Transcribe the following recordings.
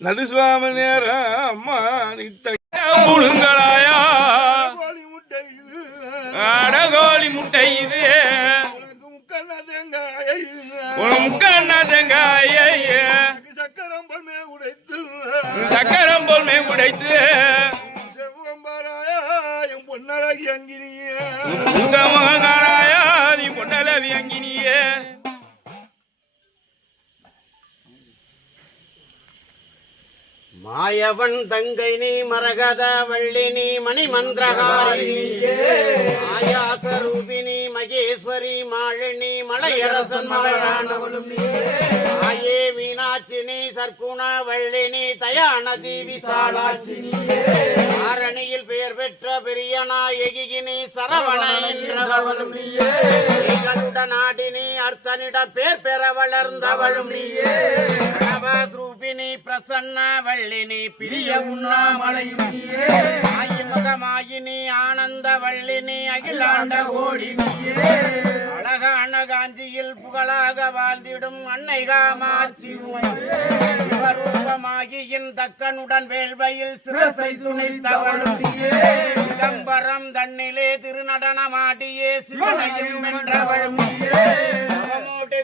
நடுசுவாமி நேரம் அம்மா முழுங்களாயா அடகோழி முட்டை இது முக்கண்ணா தேங்காய சக்கரம் போல் மே உடைத்து பொன்னழகி அங்கினியே நீ பொன்னழகி அங்கினியே மாயவன் தங்கை நீ மரகத வள்ளி நீ மணிமந்திரகாரிணி ஆயாசரூபிணி மகேஸ்வரி மாழினி மலையரசன் மகளானவளும் ஆயே மீனாட்சினி சர்க்குண வள்ளினி தயாநதி விசாலாட்சினி ஆரணியில் பெயர் பெற்ற பெரிய நாயகினி சரவண என்றவளும் நாடினி அர்த்தனிட பேர் பெற வளர்ந்தவளும் நீயே ரூபினி பிரசன்ன வள்ளினி பிரிய உண்ணாமலையும் ஆயிமுகமாயினி ஆனந்த வள்ளினி அகிலாண்ட கோடினியே அழகான காஞ்சியில் புகழாக வாழ்ந்திடும் அன்னை காமாட்சி ரூபமாகியின் தக்கனுடன் வேள்வையில் சிரசை துணைத்தவளும் சிதம்பரம் தன்னிலே திருநடனமாடியே சிவனையும் வென்றவளும்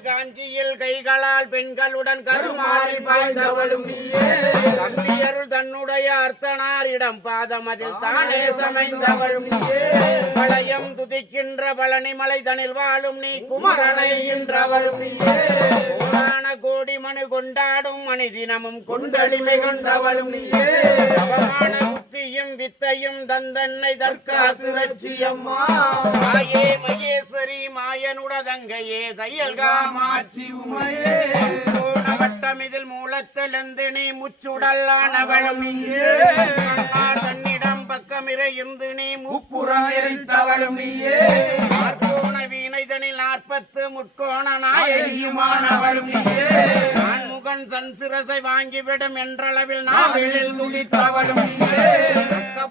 காஞ்சியில் கைகளால் பெண்களுடன் கருமாறி பாய்ந்தவளும் தம்பியருள் தன்னுடைய அர்த்தனாரிடம் பாதமதில் தானே சமைந்தவளும் பழையம் துதிக்கின்ற பழனிமலை தனில் வாழும் நீ குமரனை என்றவளும் புராண கோடி மனு கொண்டாடும் மனிதினமும் கொண்டடிமை கொண்டவளும் புத்தியும் வித்தையும் தந்தன்னை தற்காத்துரட்சியம்மா ஆயே மகேஸ்வரி மாயனுட தங்கையே தையல் காமாட்சி உமையே வட்டம் இதில் மூலத்திலிருந்து நீ முச்சுடல்லானவளும் நீயே தன்னிடம் பக்கமிரை இருந்து நீ முப்புறம் எரித்தவளும் நீயே வீணைதனில் 40 முக்கோண நாயகியுமானவளும் நீயே நான்முகன் தன் சிரசை வாங்கிவிடும் என்றளவில் நாவலில் துடித்தவளும் நீயே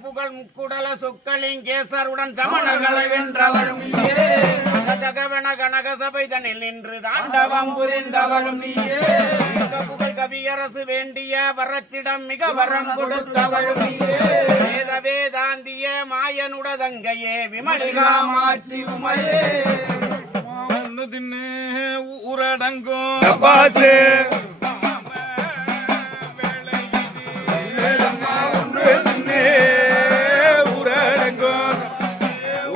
புகழ் முக்குடல சொக்கலின் கேசருடன் சமணர்களை வென்றவளும் நீயே ஜகவன கனக சபை தனில் நின்று தாண்டவம் புரிந்தவளும் நீயே புகழ் கவியரசு வேண்டிய வரத்திடம் மிக வரம் கொடுத்தவளும் நீயே வேத வேதாந்திய மாயனுட தங்கையே விமலிகாமாட்சி உமையே தின்னு ஊரடங்கும்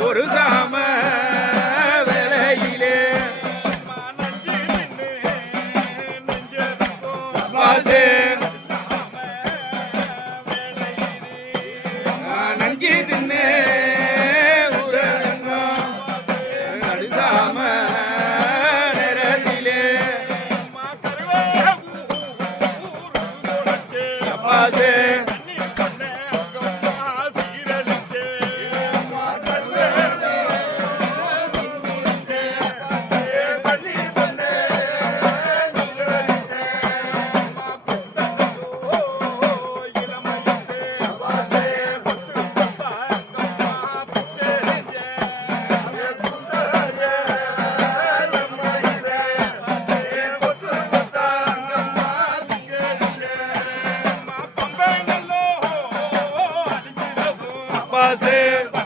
ஒரு சாம வேலையிலே நஞ்சி தின்னே Fazer